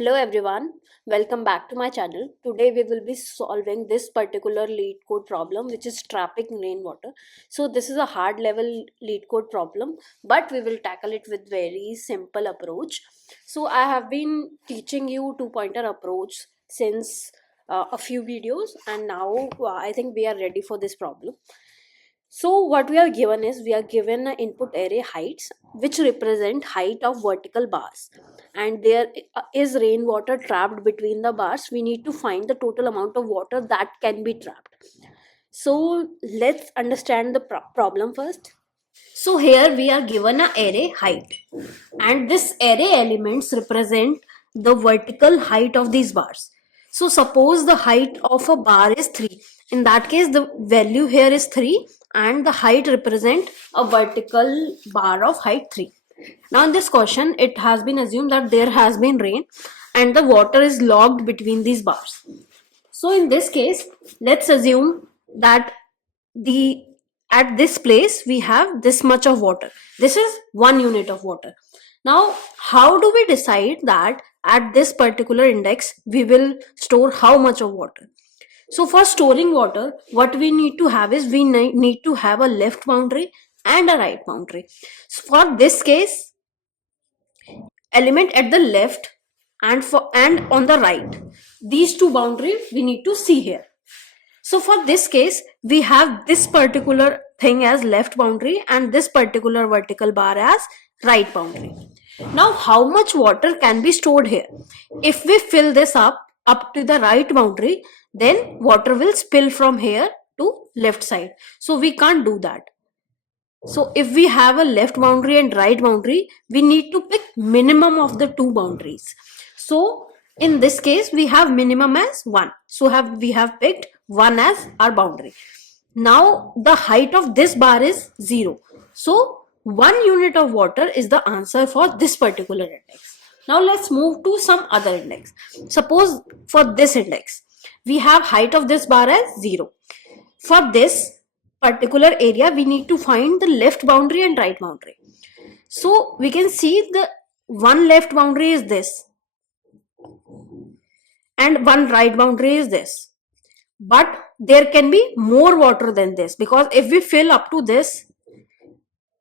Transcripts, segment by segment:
Hello everyone, welcome back to my channel. Today we will be solving this particular lead code problem, which is trapping rainwater. So this is a hard level lead code problem, but we will tackle it with very simple approach. So I have been teaching you two pointer approach since a few videos, and now I think we are ready for this problem. So what we are given is we are given an input array heights which represent height of vertical bars, and there is rainwater trapped between the bars. We need to find the total amount of water that can be trapped. So let's understand the problem first. So here we are given an array height, and this array elements represent the vertical height of these bars. So suppose the height of a bar is 3. In that case, the value here is 3 and the height represent a vertical bar of height 3. Now in this question, it has been assumed that there has been rain and the water is logged between these bars. So in this case, let's assume that the at this place we have this much of water. This is 1 unit of water. Now how do we decide that at this particular index we will store how much of water? So for storing water, what we need to have is we need to have a left boundary and a right boundary. So for this case, element at the left and on the right, these two boundaries we need to see here. So for this case, we have this particular thing as left boundary and this particular vertical bar as right boundary. Now, how much water can be stored here? If we fill this up to the right boundary, then water will spill from here to left side. So we can't do that. So if we have a left boundary and right boundary, we need to pick minimum of the two boundaries. So in this case, we have minimum as 1. So we have picked 1 as our boundary. Now the height of this bar is 0. So 1 unit of water is the answer for this particular index. Now let's move to some other index. Suppose for this index, we have height of this bar as 0. For this particular area, we need to find the left boundary and right boundary. So we can see the one left boundary is this and one right boundary is this, but there can be more water than this, because if we fill up to this,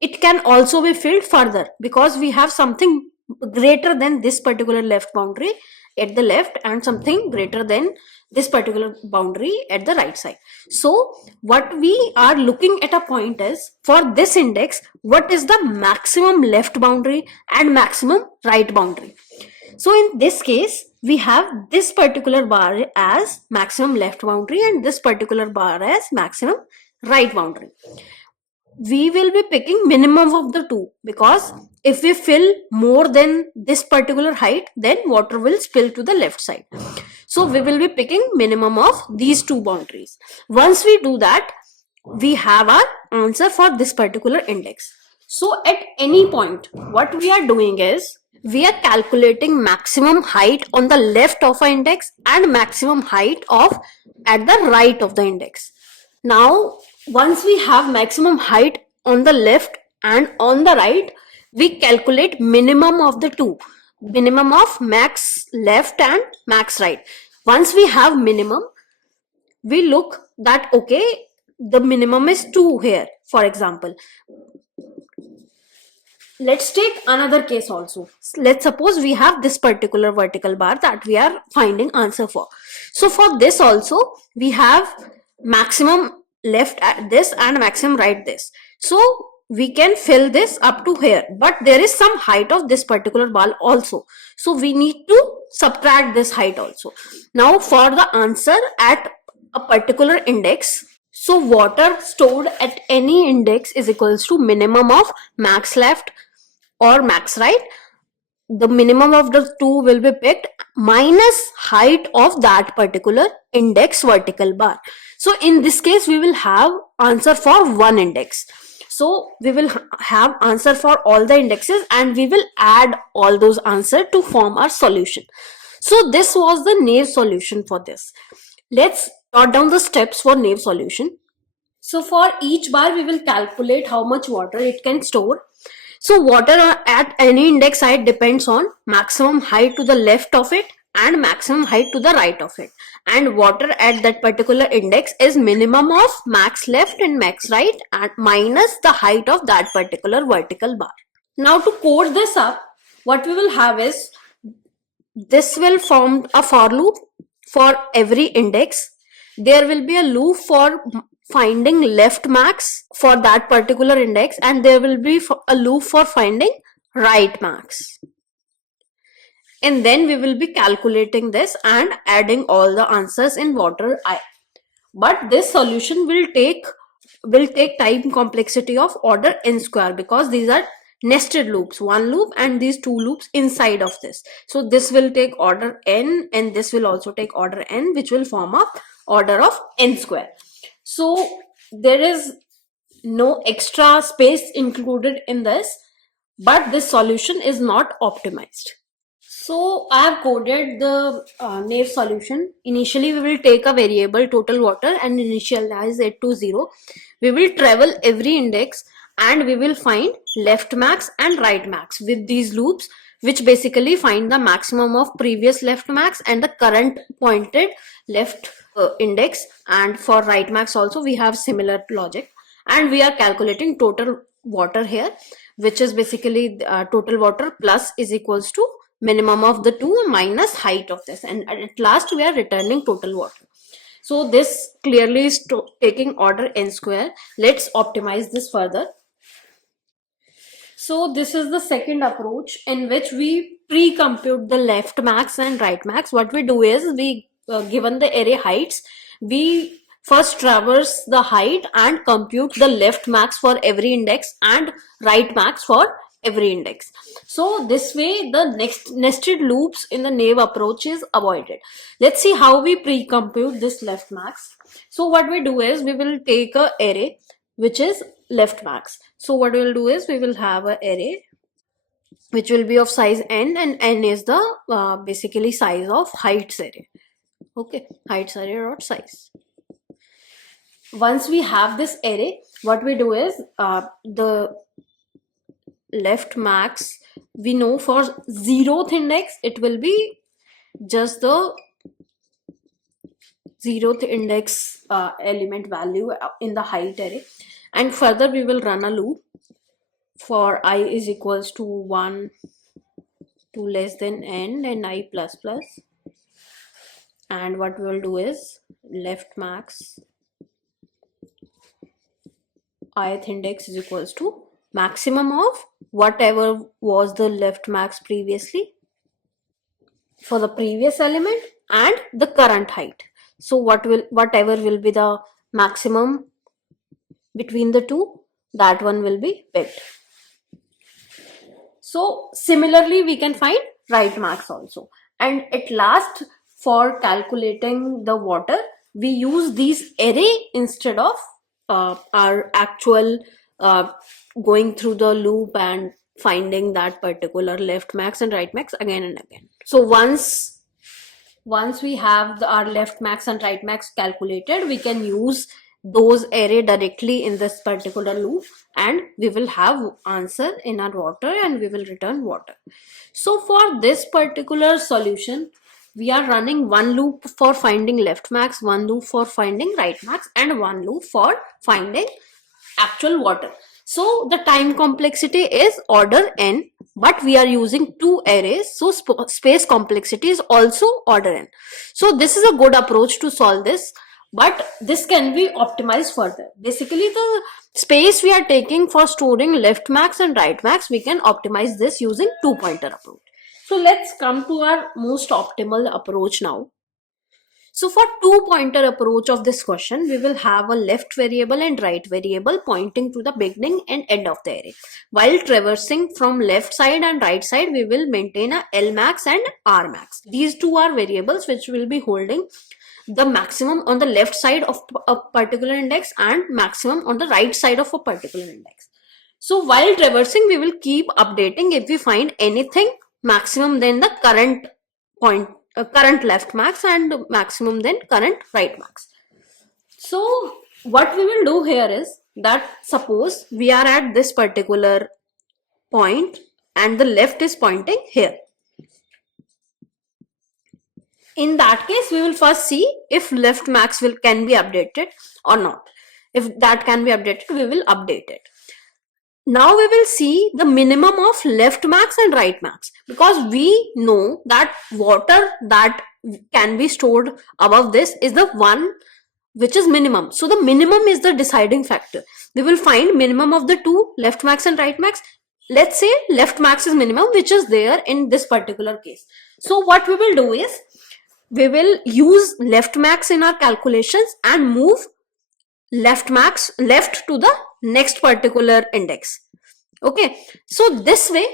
it can also be filled further because we have something greater than this particular left boundary at the left and something greater than this particular boundary at the right side. So what we are looking at a point is, for this index, what is the maximum left boundary and maximum right boundary? So in this case, we have this particular bar as maximum left boundary and this particular bar as maximum right boundary. We will be picking minimum of the two, because if we fill more than this particular height, then water will spill to the left side. So we will be picking minimum of these two boundaries. Once we do that, we have our answer for this particular index. So at any point, what we are doing is we are calculating maximum height on the left of our index and maximum height of at the right of the index. Now once we have maximum height on the left and on the right, we calculate minimum of the two, minimum of max left and max right. Once we have minimum, we look that okay, the minimum is 2 here, for example. Let's take another case also. Let's suppose we have this particular vertical bar that we are finding answer for. So for this also, we have maximum left at this and maximum right this. So we can fill this up to here, but there is some height of this particular bar also. So we need to subtract this height also. Now for the answer at a particular index, so water stored at any index is equals to minimum of max left or max right. The minimum of the two will be picked minus height of that particular index vertical bar. So in this case, we will have answer for one index. So we will have answer for all the indexes and we will add all those answers to form our solution. So this was the naive solution for this. Let's jot down the steps for naive solution. So for each bar, we will calculate how much water it can store. So water at any index height depends on maximum height to the left of it and maximum height to the right of it, and water at that particular index is minimum of max left and max right and minus the height of that particular vertical bar. Now to code this up, what we will have is, this will form a for loop for every index. There will be a loop for finding left max for that particular index, and there will be a loop for finding right max. And then we will be calculating this and adding all the answers in water I. But this solution will take time complexity of order n square, because these are nested loops, one loop and these two loops inside of this. So this will take order n and this will also take order n, which will form a order of n square. So there is no extra space included in this, but this solution is not optimized. So I have coded the naive solution. Initially we will take a variable total water and initialize it to 0. We will travel every index and we will find left max and right max with these loops, which basically find the maximum of previous left max and the current pointed left index. And for right max also we have similar logic, and we are calculating total water here, which is basically total water plus is equals to minimum of the two minus height of this, and at last we are returning total water. So this clearly is taking order n square. Let's optimize this further. So this is the second approach in which we pre-compute the left max and right max. What we do is, we given the array heights, we first traverse the height and compute the left max for every index and right max for every index. So this way the next nested loops in the naive approach is avoided. Let's see how we pre-compute this left max. So what we do is, we will take a array which is left max. So what we will do is, we will have an array which will be of size n, and n is the basically size of heights array. Okay, heights array dot size. Once we have this array, what we do is, the left max, we know for 0th index it will be just the 0th index element value in the height array, and further we will run a loop for I is equals to 1 to less than n and I plus plus, and what we will do is, left max ith index is equals to maximum of whatever was the left max previously for the previous element and the current height. So whatever will be the maximum between the two, that one will be picked. So similarly we can find right max also. And at last, for calculating the water, we use these array instead of our actual going through the loop and finding that particular left max and right max again and again. So once we have our left max and right max calculated, we can use those array directly in this particular loop, and we will have answer in our water and we will return water. So for this particular solution, we are running one loop for finding left max, one loop for finding right max, and one loop for finding actual water. So the time complexity is order n, but we are using two arrays, so space complexity is also order n. So this is a good approach to solve this, but this can be optimized further. Basically, the space we are taking for storing left max and right max, we can optimize this using two pointer approach. So let's come to our most optimal approach now. So for two pointer approach of this question, we will have a left variable and right variable pointing to the beginning and end of the array. While traversing from left side and right side, we will maintain a L max and R max. These two are variables which will be holding the maximum on the left side of a particular index and maximum on the right side of a particular index. So while traversing, we will keep updating if we find anything maximum than the current point, current left max, and maximum then current right max. So what we will do here is that, suppose we are at this particular point and the left is pointing here. In that case, we will first see if left max can be updated or not. If that can be updated, we will update it. Now we will see the minimum of left max and right max, because we know that water that can be stored above this is the one which is minimum. So the minimum is the deciding factor. We will find minimum of the two, left max and right max. Let's say left max is minimum, which is there in this particular case. So what we will do is, we will use left max in our calculations and move left max left to the next particular index. Okay, so this way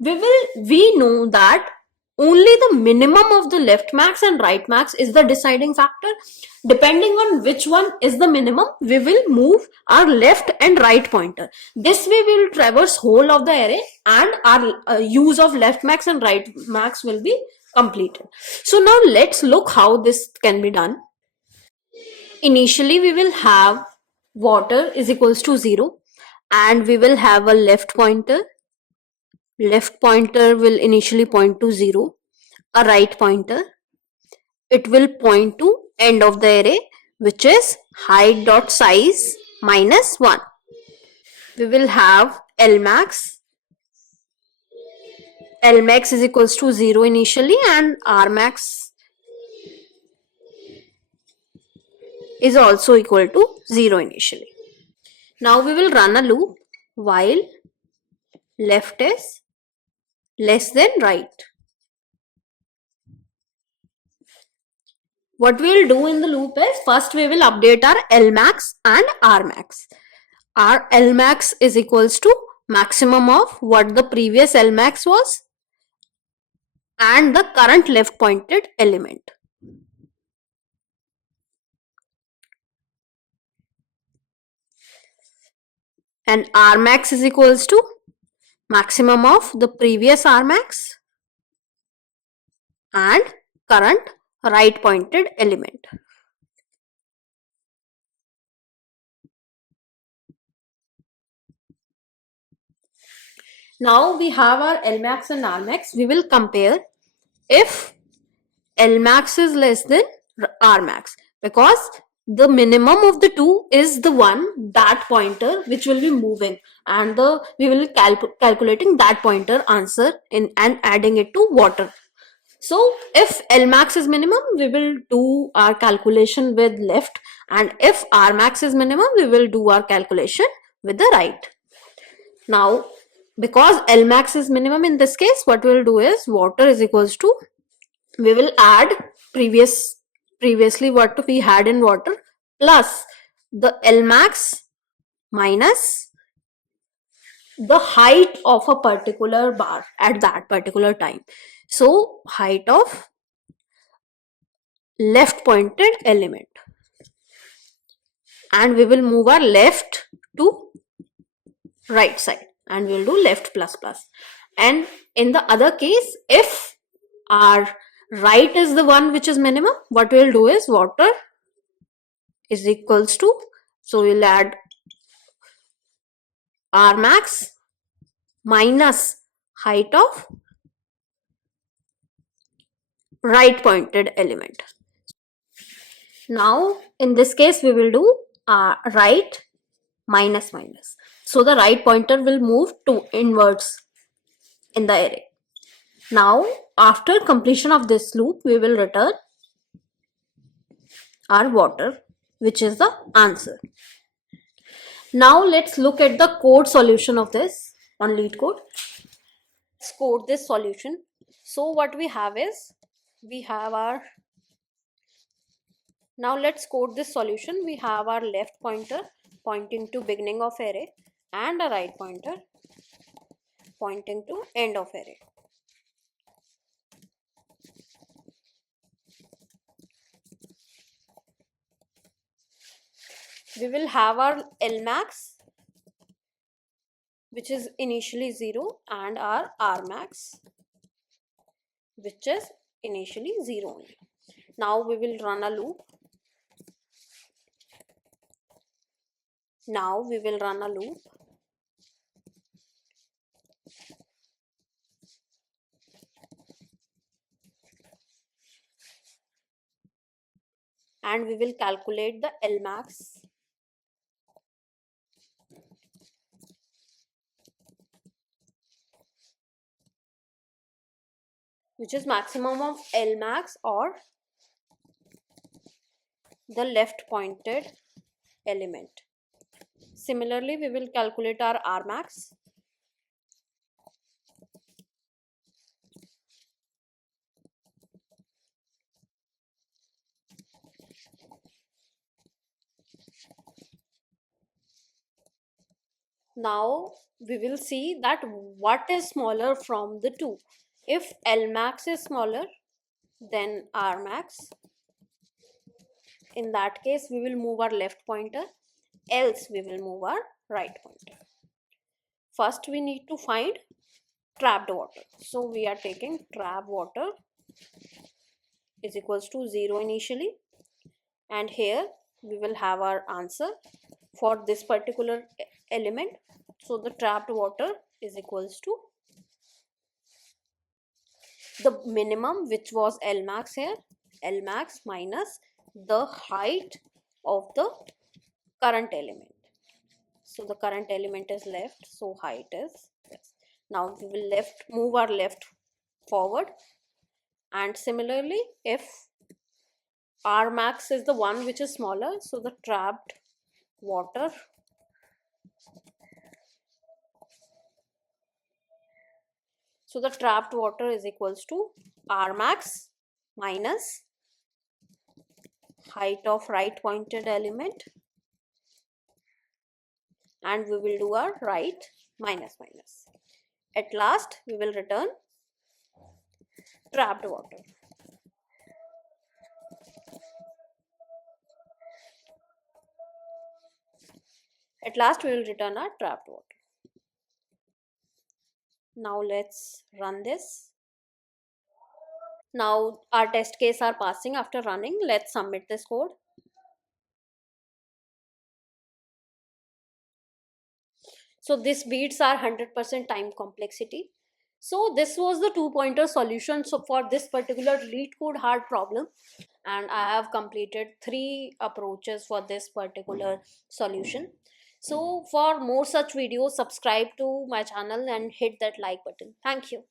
we know that only the minimum of the left max and right max is the deciding factor. Depending on which one is the minimum, we will move our left and right pointer. This way we will traverse whole of the array, and our use of left max and right max will be completed. So now let's look how this can be done. Initially we will have water is equals to 0, and we will have a left pointer. Left pointer will initially point to 0. A right pointer, it will point to end of the array, which is height dot size minus 1. We will have Lmax. Lmax is equals to 0 initially, and Rmax is also equal to 0 initially. Now we will run a loop while left is less than right. What we will do in the loop is, first we will update our Lmax and Rmax. Our Lmax is equals to maximum of what the previous Lmax was and the current left pointed element. And Rmax is equals to maximum of the previous Rmax and current right pointed element. Now we have our Lmax and Rmax. We will compare if Lmax is less than Rmax, because the minimum of the two is the one, that pointer which will be moving, and we will calculating that pointer answer in and adding it to water. So if Lmax is minimum, we will do our calculation with left, and if Rmax is minimum, we will do our calculation with the right. Now, because Lmax is minimum in this case, what we will do is water is equals to, we will add previously what we had in water plus the Lmax minus the height of a particular bar at that particular time. So height of left pointed element, and we will move our left to right side, and we will do left plus plus. And in the other case, if our right is the one which is minimum, what we will do is water is equals to, so we'll add Rmax minus height of right pointed element. Now in this case we will do right minus minus, so the right pointer will move to inwards in the array. Now after completion of this loop, we will return our water, which is the answer. Now let's look at the code solution of this on LeetCode. Let's code this solution. So what we have is, we have our, now let's code this solution. We have our left pointer pointing to beginning of array and a right pointer pointing to end of array. We will have our Lmax, which is initially 0, and our Rmax, which is initially 0 only. Now we will run a loop. Now we will run a loop and we will calculate the L max. Which is maximum of L max or the left pointed element. Similarly, we will calculate our R max. Now we will see that what is smaller from the two. If L max is smaller than R max, in that case we will move our left pointer, else we will move our right pointer. First we need to find trapped water. So we are taking trapped water is equals to 0 initially, and here we will have our answer for this particular element. So the trapped water is equals to the minimum, which was L max here, L max minus the height of the current element. So the current element is left, so height is this. Now we will move our left forward, and similarly if R max is the one which is smaller, so the trapped water is equals to R max minus height of right pointed element, and we will do our right minus minus. At last we will return trapped water. At last we will return our trapped water. Now let's run this. Now our test case are passing after running. Let's submit this code. So this beats our 100% time complexity. So this was the 2-pointer solution so for this particular LeetCode hard problem, and I have completed 3 approaches for this particular solution. So for more such videos, subscribe to my channel and hit that like button. Thank you.